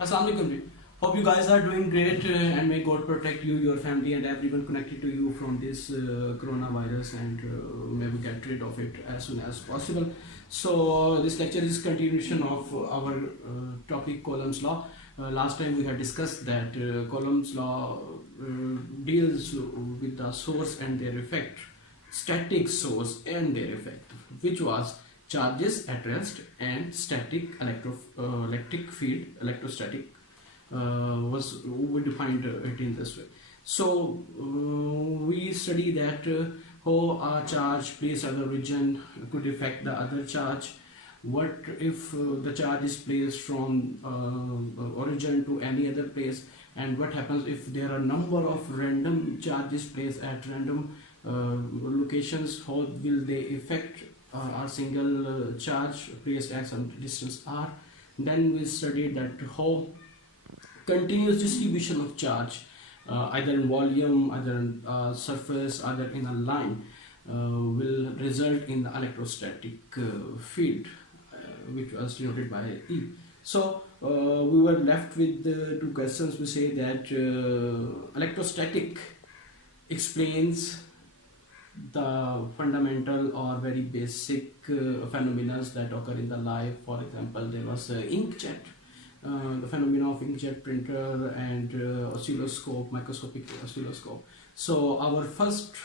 Assalamu alaikum. Hope you guys are doing great and may God protect you, your family, and everyone connected to you from this coronavirus, and may we get rid of it as soon as possible. So this lecture is continuation of our topic Coulomb's law. Last time we had discussed that Coulomb's law deals with the source and their effect, static source and their effect, which was charges at rest and static electric field, electrostatic, we defined it in this way. So we study that how a charge placed at the origin could affect the other charge. What if the charge is placed from origin to any other place, and what happens if there are number of random charges placed at random locations? How will they affect our single charge placed at some distance r? Then we studied that how continuous distribution of charge, either in volume, either in surface, either in a line, will result in the electrostatic field, which was denoted by E. So we were left with two questions. We say that electrostatic explains the fundamental or very basic phenomena that occur in the life. For example, there was inkjet, the phenomena of inkjet printer and oscilloscope, microscopic oscilloscope. So our first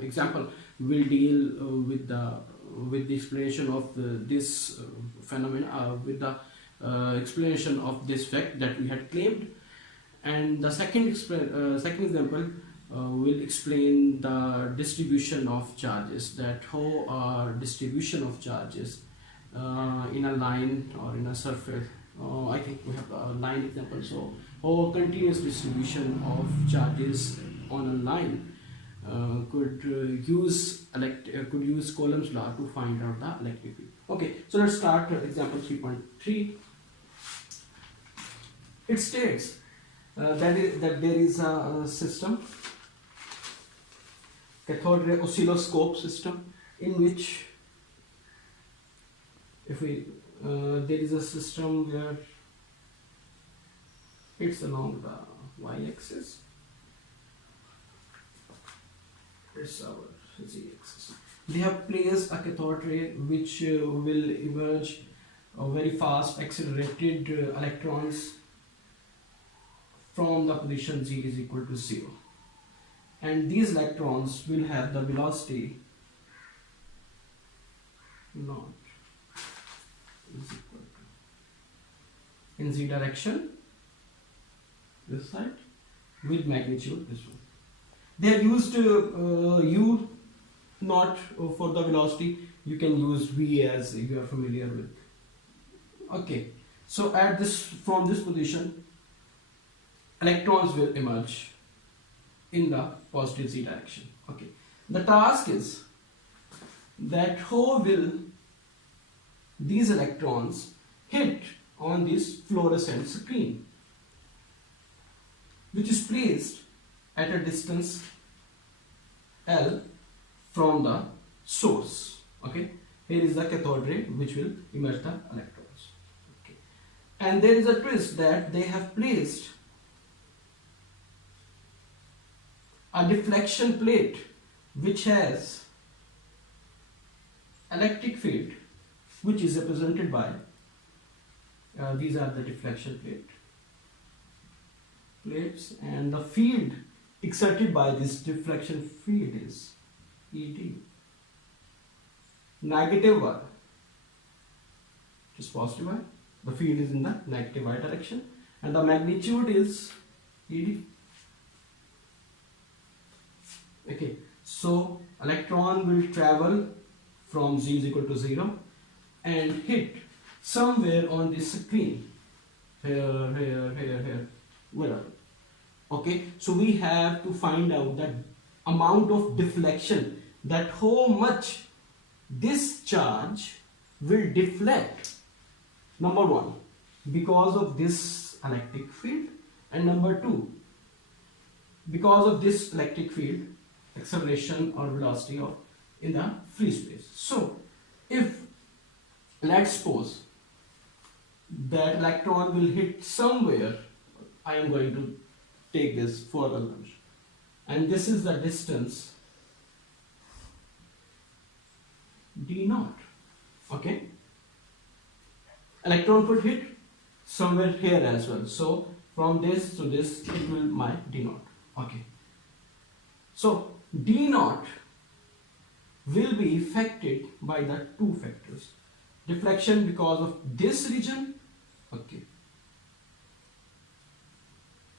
example will deal with the explanation of this phenomena, with the explanation of this fact that we had claimed, and the second example will explain the distribution of charges, that how distribution of charges in a line or in a surface. I think we have a line example. So how continuous distribution of charges on a line could use Coulomb's law to find out the electric field. Okay, so let's start example 3.3. It states that there is a system, cathode ray oscilloscope system, in which if we there is a system where it's along the y-axis, it's our z-axis. They have placed a cathode ray which will emerge very fast accelerated electrons from the position z is equal to 0, and these electrons will have the velocity naught is equal to in z direction, this side, with magnitude this one. They have used u naught for the velocity. You can use v as you are familiar with. Okay, so at this, from this position, electrons will emerge in the positive z direction. Okay, the task is that how will these electrons hit on this fluorescent screen, which is placed at a distance L from the source. Okay, here is the cathode ray which will emerge the electrons. Okay, and there is a twist that they have placed a deflection plate which has electric field, which is represented by these are the deflection plates, and the field exerted by this deflection field is ED. Negative y, which is positive y. The field is in the negative y direction, and the magnitude is ED. Okay, so electron will travel from z is equal to 0 and hit somewhere on this screen, here, wherever. Okay, so we have to find out that amount of deflection, that how much this charge will deflect, number one, because of this electric field, and number two, because of this electric field acceleration or velocity of in the free space. So if let's suppose that electron will hit somewhere. I am going to take this for the lunch, and this is the distance d naught. Okay, electron could hit somewhere here as well, so from this to this it will my d naught. Okay, so d naught will be affected by the two factors: deflection because of this region. Okay,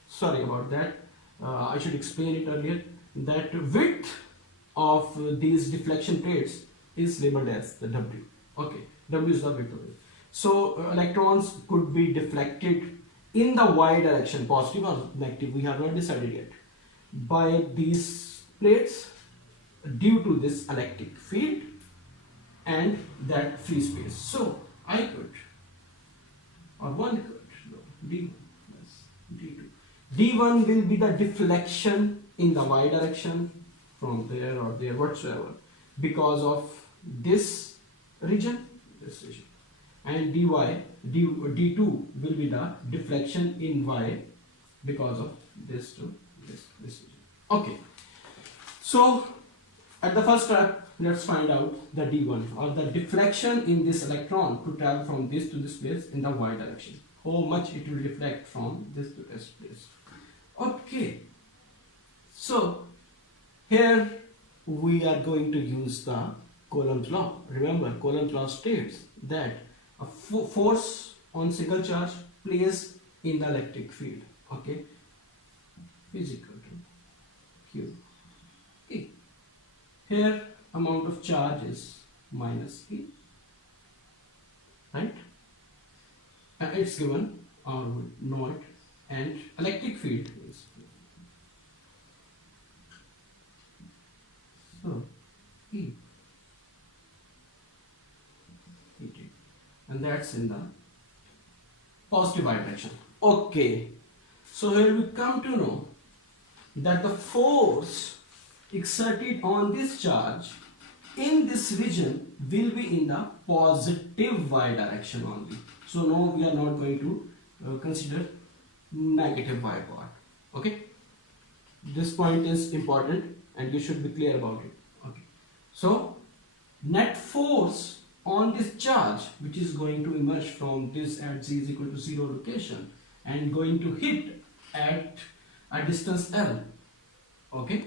sorry about that, I should explain it earlier, that width of these deflection plates is labeled as the W. Okay, W is the width of it. So electrons could be deflected in the y direction, positive or negative, we have not decided yet, by these plates due to this electric field and that free space. So I could, or one could, no, D1 plus D2. D1 will be the deflection in the y direction from there or there whatsoever because of this region, and D2 will be the deflection in y because of this to this region. Okay, so at the first step, let's find out the D1 or the deflection in this electron to travel from this to this place in the y direction. How much it will deflect from this to this place. Okay, so here we are going to use the Coulomb's law. Remember, Coulomb's law states that a force on single charge placed in the electric field, okay, is equal to Q E. Here amount of charge is minus E, right? And it's given or know it, and electric field is so E, and that's in the positive y direction. Okay, so here we come to know that the force exerted on this charge in this region will be in the positive y direction only. So now we are not going to consider negative y part. Okay, this point is important and you should be clear about it. Okay, so net force on this charge, which is going to emerge from this at z is equal to 0 location and going to hit at a distance L, okay,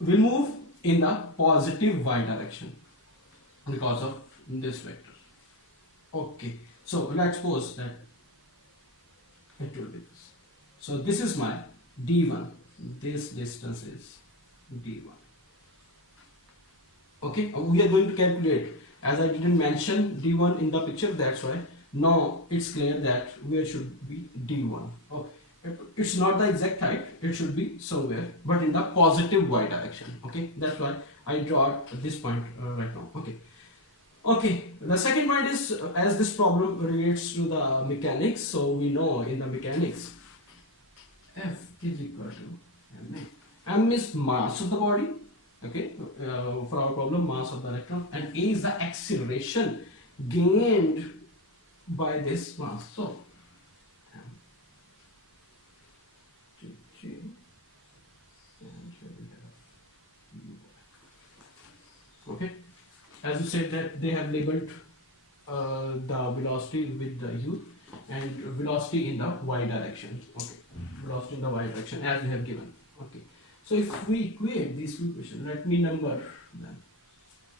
will move in the positive y direction because of this vector. Okay, so let's suppose that it will be this. So this is my d1, this distance is d1. Okay, we are going to calculate, as I didn't mention d1 in the picture, that's why now it's clear that where should be d1. Okay, it's not the exact height, it should be somewhere but in the positive y direction. Okay, that's why I draw this point right now. Okay, okay, the second point is, as this problem relates to the mechanics, so we know in the mechanics F is equal to ma. M is mass of the body, okay, for our problem mass of the electron, and A is the acceleration gained by this mass. So okay, as you said that they have labeled the velocity with the u and velocity in the y direction. Okay, velocity in the y direction as they have given. Okay, so if we equate these two equations, let me number them.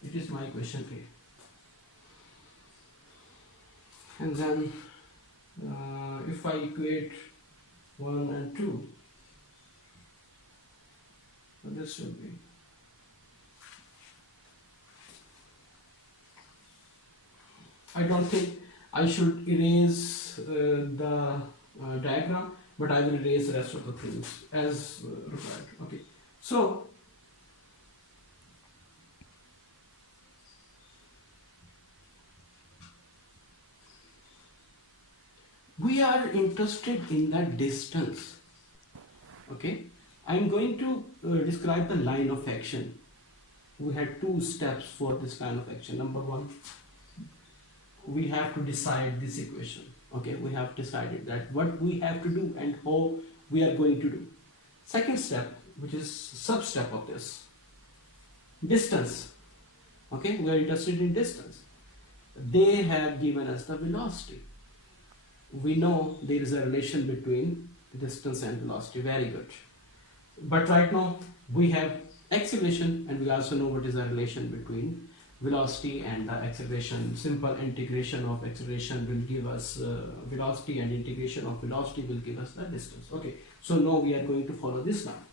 It is my equation A, and then if I equate 1 and 2, so this will be I don't think I should erase the diagram, but I will erase the rest of the things as required. Okay, so we are interested in the distance. Okay, I am going to describe the line of action. We had two steps for this line of action. Number one, we have to decide this equation. Okay, we have decided that what we have to do and how we are going to do. Second step, which is sub step of this, distance. Okay, we are interested in distance. They have given us the velocity. We know there is a relation between distance and velocity. Very good. But right now we have acceleration, and we also know what is the relation between velocity and the acceleration. Simple integration of acceleration will give us velocity, and integration of velocity will give us the distance. Okay, so now we are going to follow this line.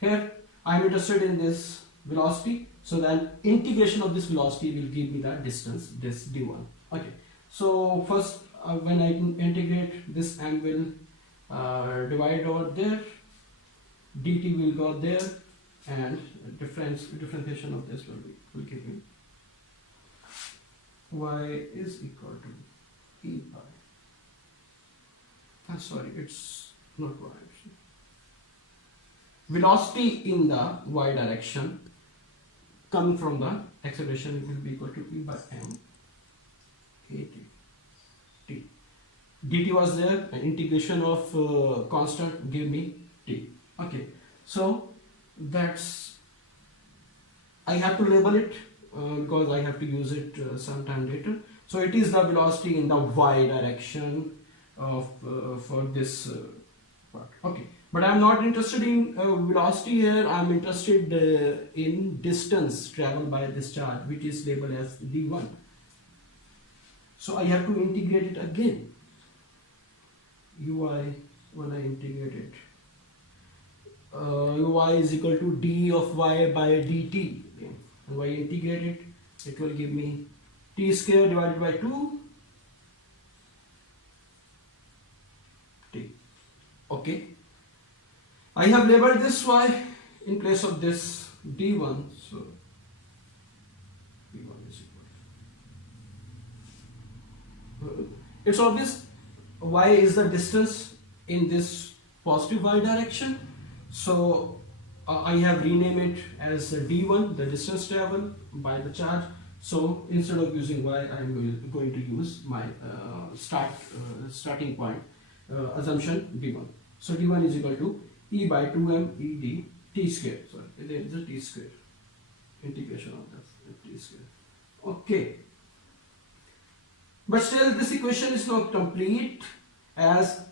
Here I am interested in this velocity, so then integration of this velocity will give me the distance, this d1. Okay, so first when I integrate, this m will divide over there, dt will go there, and differentiation of this will give me y is equal to e by, sorry, it's not y. Velocity in the y direction coming from the acceleration will be equal to e by m at t. Dt was there, and integration of constant give me t. Okay, so that's, I have to label it because I have to use it sometime later. So it is the velocity in the y direction of for this part. Okay, but I am not interested in velocity here. I am interested in distance traveled by this charge, which is labeled as d1. So I have to integrate it again. Uy, when I integrate it, uy is equal to d of y by dt. And when I integrate it, it will give me t square divided by 2 t. Okay, I have labeled this y in place of this d1, so d1 is equal to, it's obvious y is the distance in this positive y direction, so I have renamed it as d1, the distance traveled by the charge. So instead of using y, I am going to use my starting point assumption d1. So d1 is equal to e by 2m e d t square. Sorry, there is a t square, integration of the t square. Okay, but still this equation is not complete, as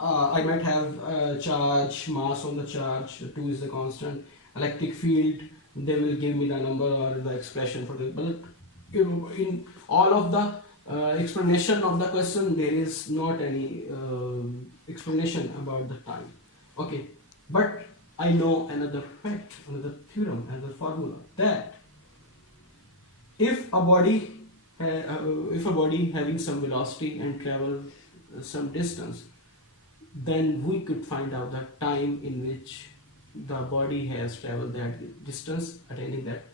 I might have charge, mass on the charge, 2 is the constant, electric field, they will give me the number or the expression for the, but in all of the explanation of the question, there is not any explanation about the time. Okay, but I know another fact, another theorem, another formula, that if a body having some velocity and travel some distance, then we could find out the time in which the body has traveled that distance, attaining that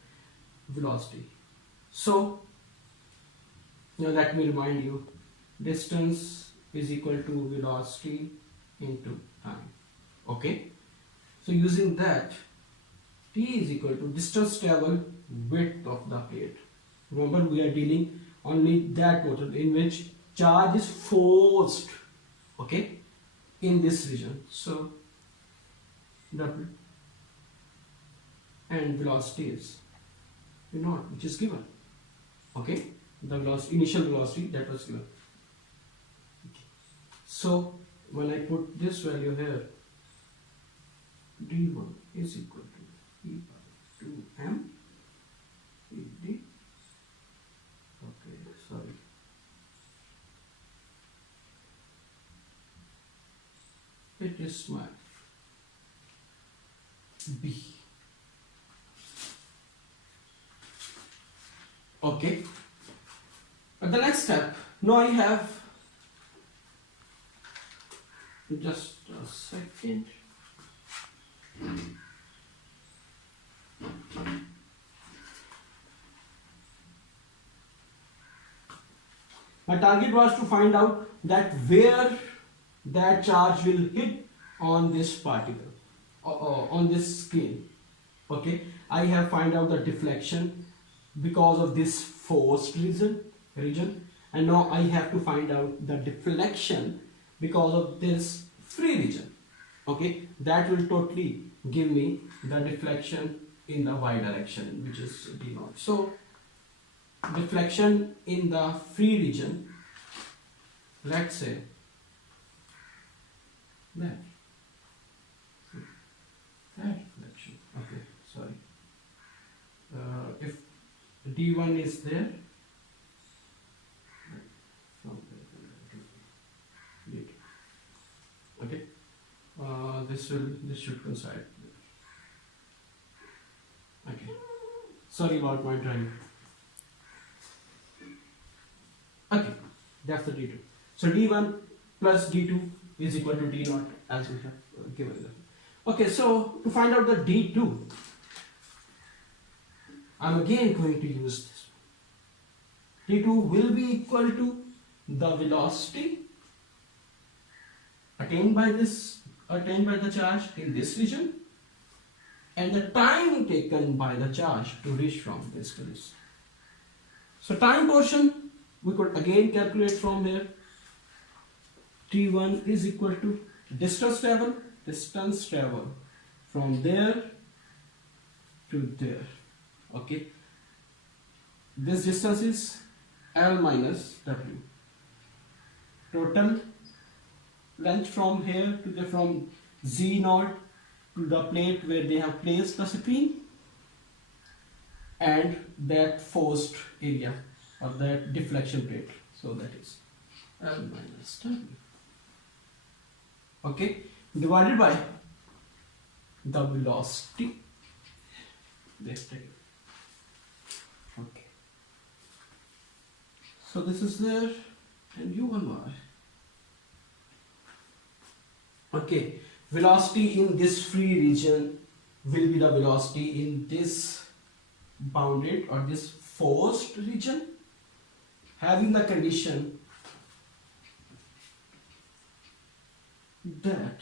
velocity. So now let me remind you, distance is equal to velocity into time. Okay, so using that, t is equal to distance traveled, width of the plate. Remember, we are dealing only that motor in which charge is forced, okay, in this region. So w, and velocity is v0, which is given. Okay, the velocity, initial velocity, that was given. Okay. So when I put this value here, d1 is equal to e by 2m e d. Okay, sorry. It is my B. Okay. At the next step, now I have, just a second. My target was to find out that where that charge will hit on this particle, on this scale. Okay, I have find out the deflection because of this forced region. region, and now I have to find out the deflection because of this free region. Okay, that will totally give me the deflection in the y direction, which is d naught. So deflection in the free region, let's say that deflection. Okay, sorry. If d1 is there, okay, this should coincide. Okay, sorry about my drawing. Okay, that's the d2. So d1 plus d2 is equal to d naught, as we have given them. Okay, so to find out the d2, I'm again going to use this. d2 will be equal to the velocity attained by the charge in this region, and the time taken by the charge to reach from this place. So time portion we could again calculate from here. t1 is equal to distance travel from there to there. Okay, this distance is L minus W. Total length from here to the, from Z0 to the plate where they have placed the screen, and that forced area or that deflection plate. So that is L minus W. Okay, divided by the velocity. Okay, so this is there, and u1y. Okay, velocity in this free region will be the velocity in this bounded or this forced region, having the condition that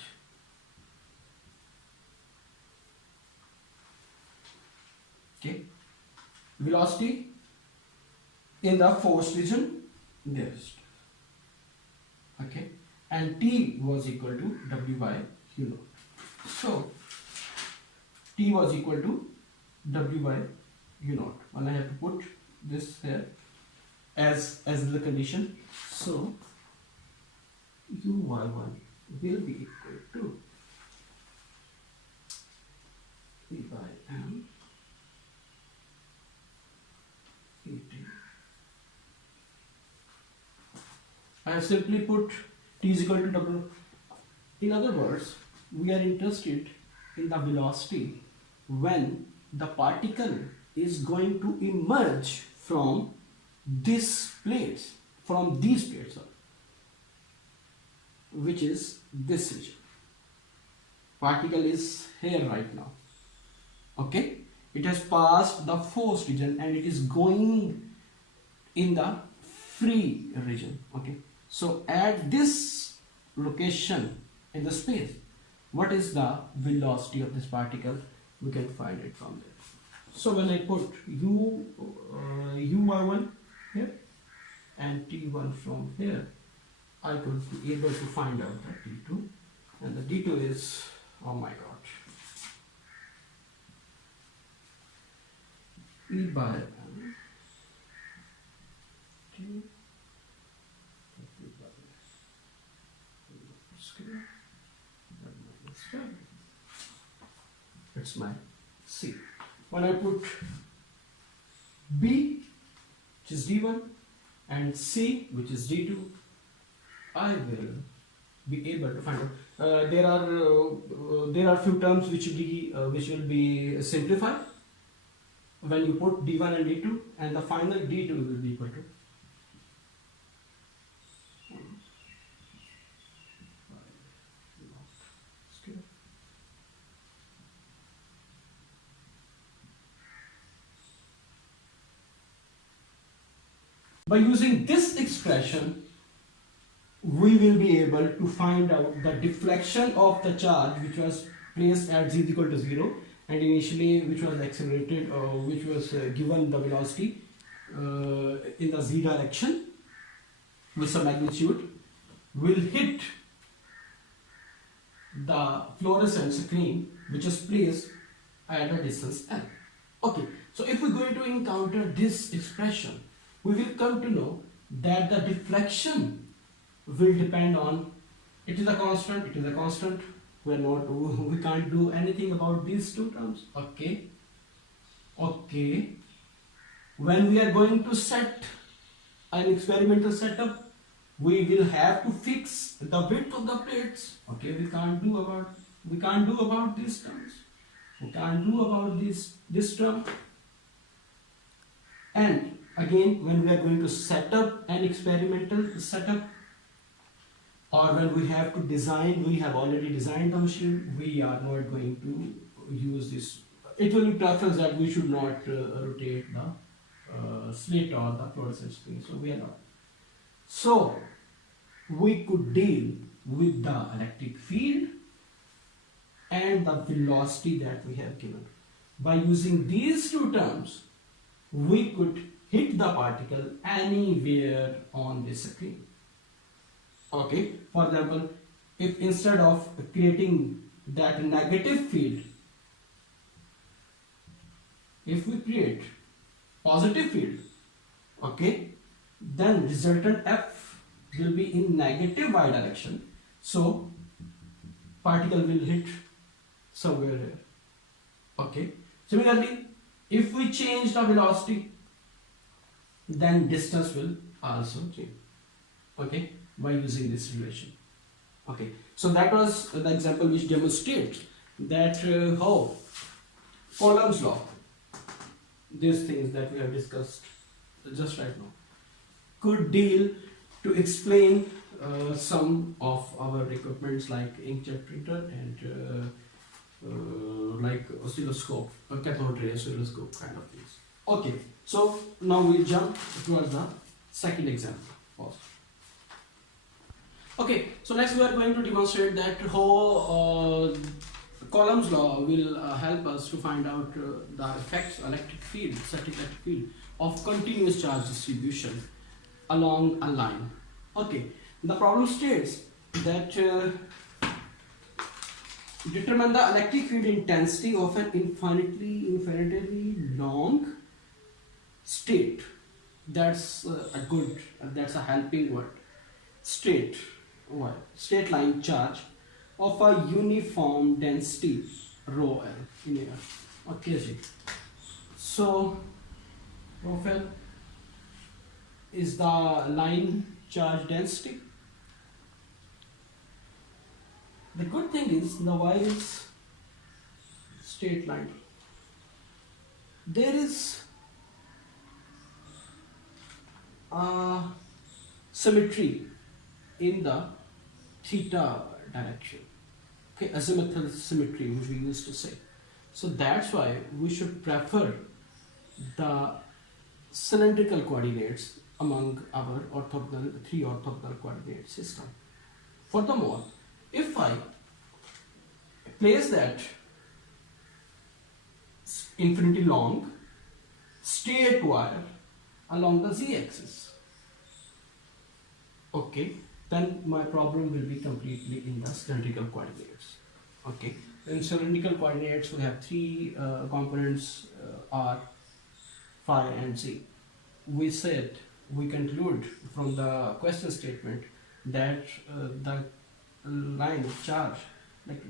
okay, velocity in the forced region there's okay, and t was equal to w by u naught. So t was equal to w by u naught, and I have to put this here as the condition. So uy1 will be equal to e by m et. I have simply put t is equal to w. In other words, we are interested in the velocity when the particle is going to emerge from this plate, from these plates, which is this region. Particle is here right now. Okay, it has passed the forced region and it is going in the free region. Okay, so at this location in the space, what is the velocity of this particle? We can find it from there. So when I put uy1 here and t1 from here, I could be able to find out the d2, and the d2 is, oh my god, e by m t square. It's my c. When I put b, which is d1, and c, which is d2, I will be able to find out. There are few terms which will be simplified when you put d1 and d2, and the final d2 will be equal to by using this expression, we will be able to find out the deflection of the charge which was placed at z is equal to 0, and initially which was accelerated, which was given the velocity in the z direction with some magnitude will hit the fluorescent screen which is placed at a distance l. Okay, so if we're going to encounter this expression, we will come to know that the deflection will depend on, it is a constant, we can't do anything about these two terms. Okay, when we are going to set an experimental setup, we will have to fix the width of the plates. Okay, we can't do about these terms. We can't do about this term. And again, when we are going to set up an experimental setup, or when we have to design, we have already designed the machine, we are not going to use this. It will be preference that we should not rotate the slit or the fluorescent screen, so we are not. So we could deal with the electric field and the velocity that we have given. By using these two terms, we could hit the particle anywhere on the screen. Okay, for example, if instead of creating that negative field, if we create positive field, okay, then resultant F will be in negative y direction, so particle will hit somewhere here. Okay, similarly, if we change the velocity, then distance will also change. Okay, by using this relation. Okay, so that was the example which demonstrates that how Coulomb's law, these things that we have discussed just right now, could deal to explain some of our equipments like inkjet printer and like oscilloscope, cathode ray oscilloscope kind of things. Okay, so now we jump towards the second example. Pause. Okay, so next we are going to demonstrate that how Coulomb's law will help us to find out the effects, electric field, static electric field of continuous charge distribution along a line. Okay, the problem states that determine the electric field intensity of an infinitely long state. That's that's a helping word. State line charge of a uniform density rho L in air. Okay, so rho L is the line charge density. The good thing is the wire is straight line. There is a symmetry in the theta direction. Okay, azimuthal symmetry which we used to say. So that's why we should prefer the cylindrical coordinates among our three orthogonal coordinate system. Furthermore, if I place that infinitely long straight wire along the z-axis, okay, then my problem will be completely in the cylindrical coordinates. Okay, in cylindrical coordinates we have three components, r, phi and z. We conclude from the question statement that the line charge, like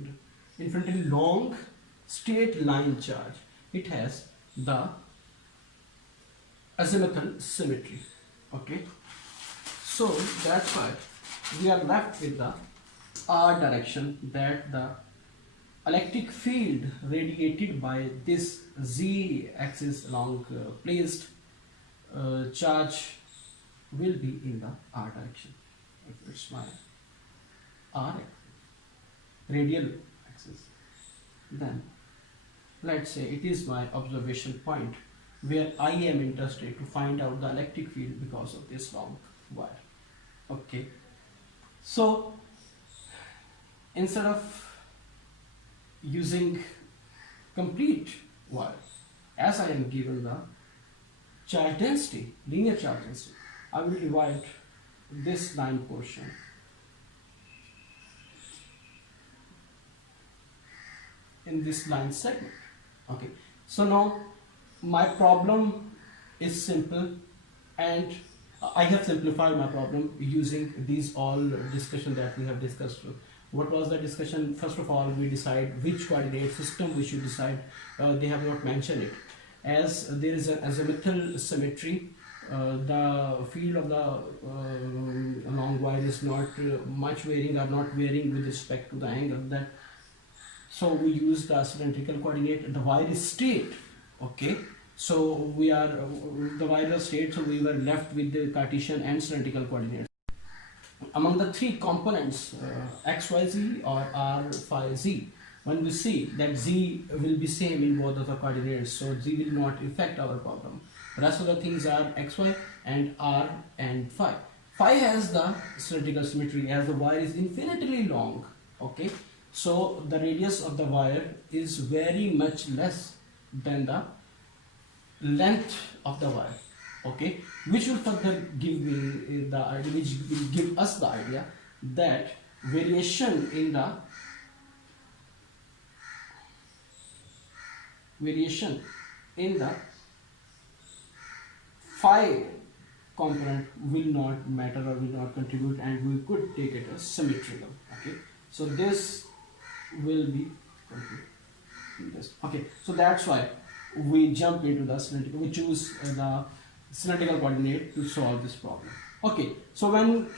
infinitely long straight line charge, it has the azimuthal symmetry. Okay, so that's why we are left with the r direction, that the electric field radiated by this z axis along placed charge will be in the r direction. If it's my r radial axis, then let's say it is my observation point where I am interested to find out the electric field because of this long wire. Okay, so instead of using complete wire, as I am given the charge density, linear charge density. I will divide this line portion in this line segment. Okay, so now my problem is simple, and I have simplified my problem using these all discussion that we have discussed. What was the discussion? First of all, we decide which coordinate system we should decide. They have not mentioned it. As there is an azimuthal symmetry, the field of the long wire is not much varying or not varying with respect to the angle that. So we use the cylindrical coordinate. The wire is straight. Okay. So we are the wire is straight. So we were left with the Cartesian and cylindrical coordinates. Among the three components, x, y, z or r, phi, z, when we see that z will be same in both of the coordinates, so z will not affect our problem. The rest of the things are x, y and r and phi. Phi has the cylindrical symmetry as the wire is infinitely long. Okay, so the radius of the wire is very much less than the length of the wire. Okay, which will further give me the idea, which will give us the idea that variation in the phi component will not matter or will not contribute, and we could take it as symmetrical. Okay, so this will be this. Okay, so that's why we jump into the cylindrical. We choose the cylindrical coordinate to solve this problem. Okay, so when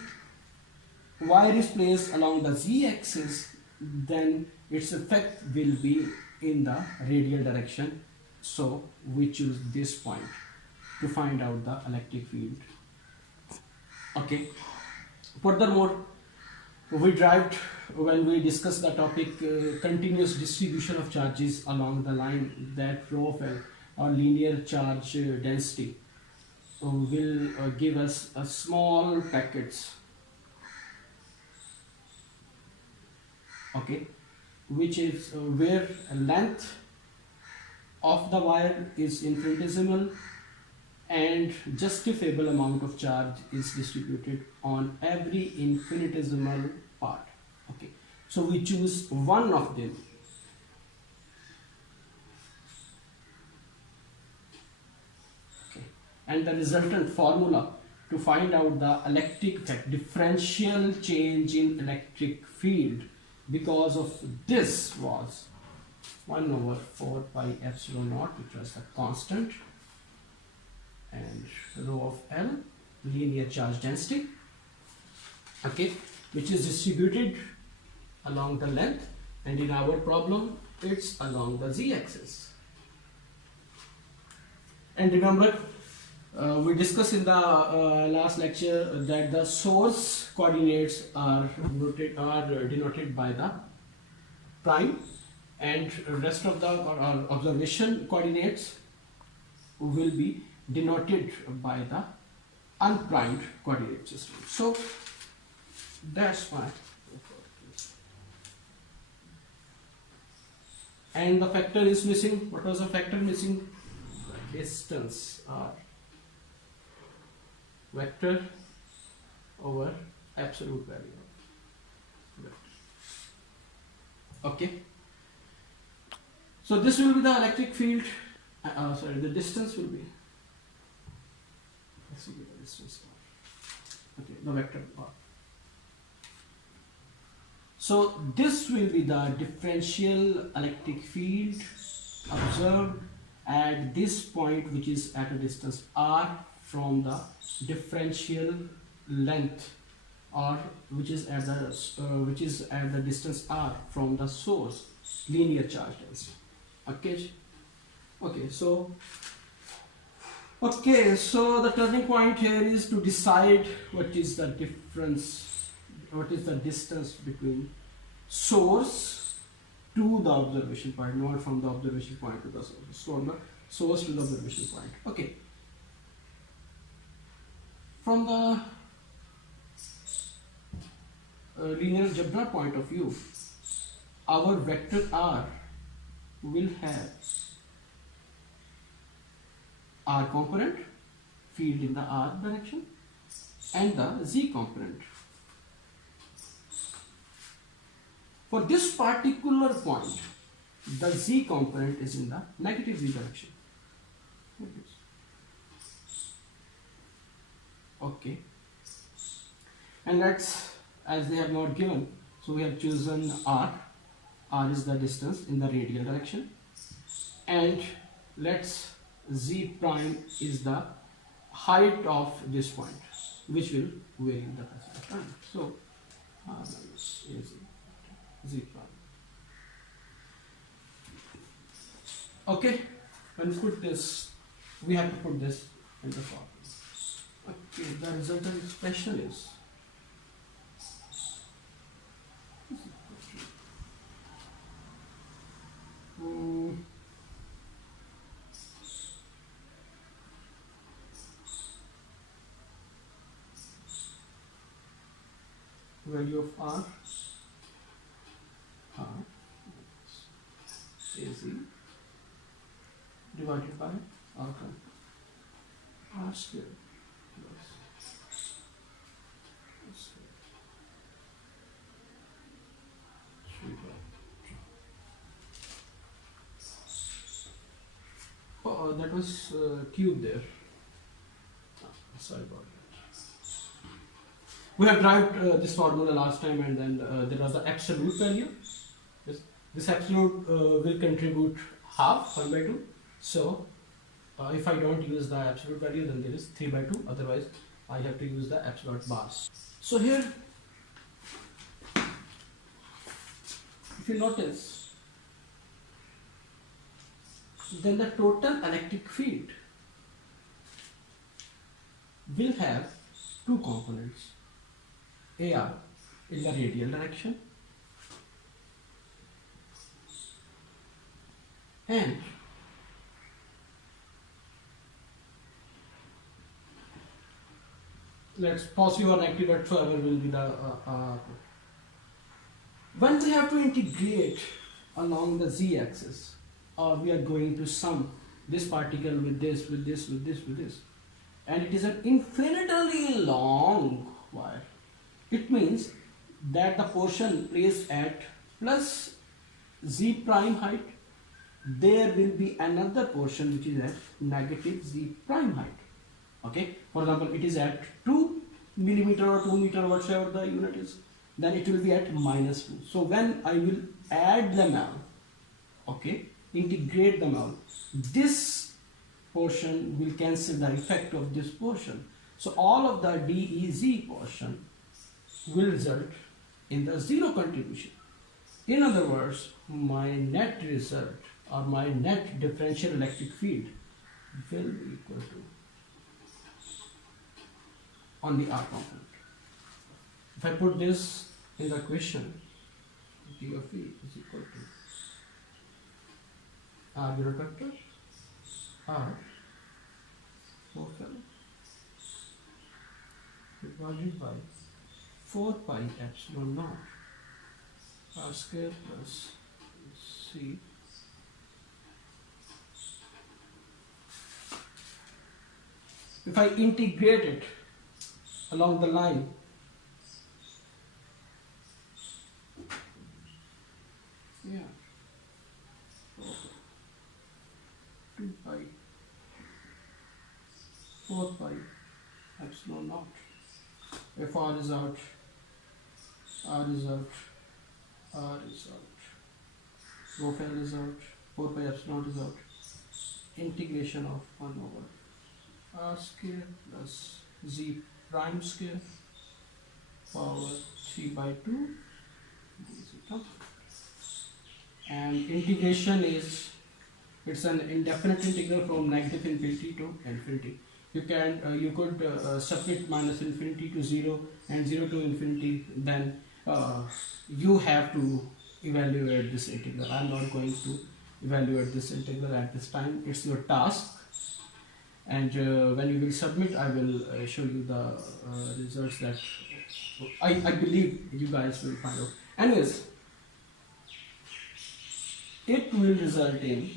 wire is placed along the z-axis, then its effect will be in the radial direction. So we choose this point to find out the electric field. Okay. Furthermore, we derived when we discussed the topic continuous distribution of charges along the line, that rho of L or linear charge density will give us a small packets, okay, which is where length of the wire is infinitesimal and justifiable amount of charge is distributed on every infinitesimal part. Okay, so we choose one of them. And the resultant formula to find out the electric effect, differential change in electric field because of this was 1/4 pi epsilon naught, which was the constant, and rho of L, linear charge density, okay, which is distributed along the length, and in our problem it's along the z-axis. And remember, we discussed in the last lecture that the source coordinates are denoted by the prime, and rest of the observation coordinates will be denoted by the unprimed coordinate system. So that's why. And the factor is missing. What was the factor missing? The distance, r, vector over absolute value of vector. Okay. So this will be the electric field. Sorry, the distance will be. Let's see the distance. Okay, the vector part. So this will be the differential electric field observed at this point, which is at a distance r from the differential length, or which is at the distance r from the source linear charge density. Okay. Okay. So the turning point here is to decide what is the difference, what is the distance between source to the observation point, not from the observation point to the source, from the source to the observation point. Okay. From the linear algebra point of view, our vector r will have r component field in the r direction and the z component. For this particular point, the z component is in the negative z direction. Okay. And let's, as they have not given, so we have chosen r. R is the distance in the radial direction. And let's z prime is the height of this point, which will vary in the passage of time. So r minus a z prime. Okay, when we put this, we have to put this in the formula. Okay, the resultant expression is value of r is divided by r square plus square 3 by. Oh, that was cube there. Sorry about that. We have derived this formula last time, and then there was the absolute value. This absolute will contribute half, 1 by 2. So if I don't use the absolute value, then there is 3 by 2. Otherwise, I have to use the absolute bars. So here, if you notice, then the total electric field will have two components. AR in the radial direction and let's positive or negative whatsoever will be the when we have to integrate along the z-axis, or we are going to sum this particle with this, with this, with this, with this, and it is an infinitely long wire. It means that the portion placed at plus z prime height, there will be another portion which is at negative z prime height. Okay, for example, it is at 2 millimeter or 2 meter, whatever the unit is, then it will be at minus 2. So when I will add them all, okay, integrate them all, this portion will cancel the effect of this portion. So all of the DEZ portion will result in the zero contribution. In other words, my net result or my net differential electric field will be equal to on the R component. If I put this in the equation, D of E is equal to R unit vector R of L divided by 4 pi epsilon naught R square plus C if I integrate it along the line, yeah, 2 pi 4 pi epsilon naught. If R is out, R is out, R is out, rho L is out, 4 pi epsilon is out, integration of 1 over R square plus Z prime square power 3 by 2 and integration is, it's an indefinite integral from negative infinity to infinity. You can you could substitute minus infinity to 0 and 0 to infinity, then you have to evaluate this integral. I am not going to evaluate this integral at this time. It's your task, and when you will submit, I will show you the results that I believe you guys will find out. Anyways, it will result in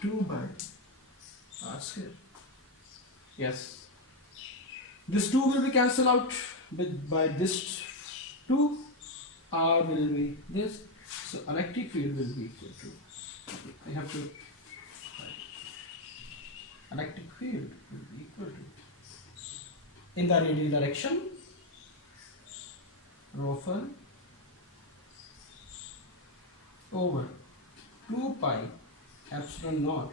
2 by R's here. Yes. This 2 will be cancelled out by this 2. R will be this. So electric field will be equal to. I have to. Electric field will be equal to. In the radial direction, rho L over 2 pi epsilon naught.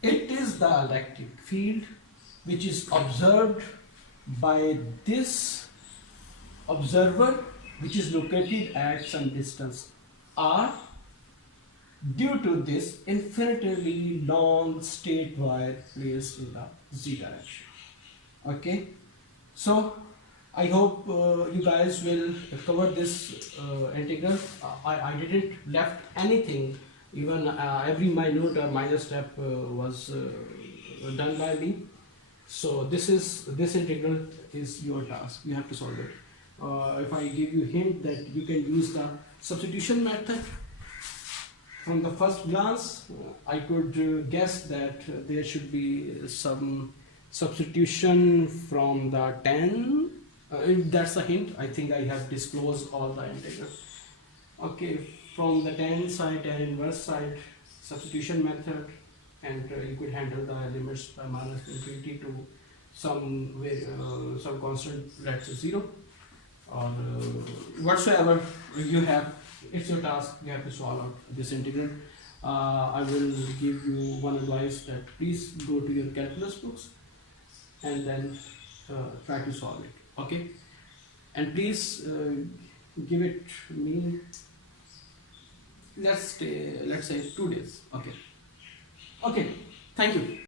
It is the electric field which is observed by this observer, which is located at some distance r, due to this infinitely long straight wire placed in the z direction. Okay, so I hope you guys will cover this integral. I didn't left anything, even every minute or minor step was done by me. So this integral is your task. You have to solve it. If I give you a hint that you can use the substitution method, from the first glance, I could guess that there should be some substitution from the 10. That's a hint. I think I have disclosed all the integrals. Okay, from the tan side, tan inverse side, substitution method, and you could handle the limits by minus infinity to some constant, let's say 0, or whatsoever you have. It's your task. You have to solve out this integral. I will give you one advice, that please go to your calculus books and then try to solve it. Okay, and please give it me, let's say 2 days. Okay, thank you.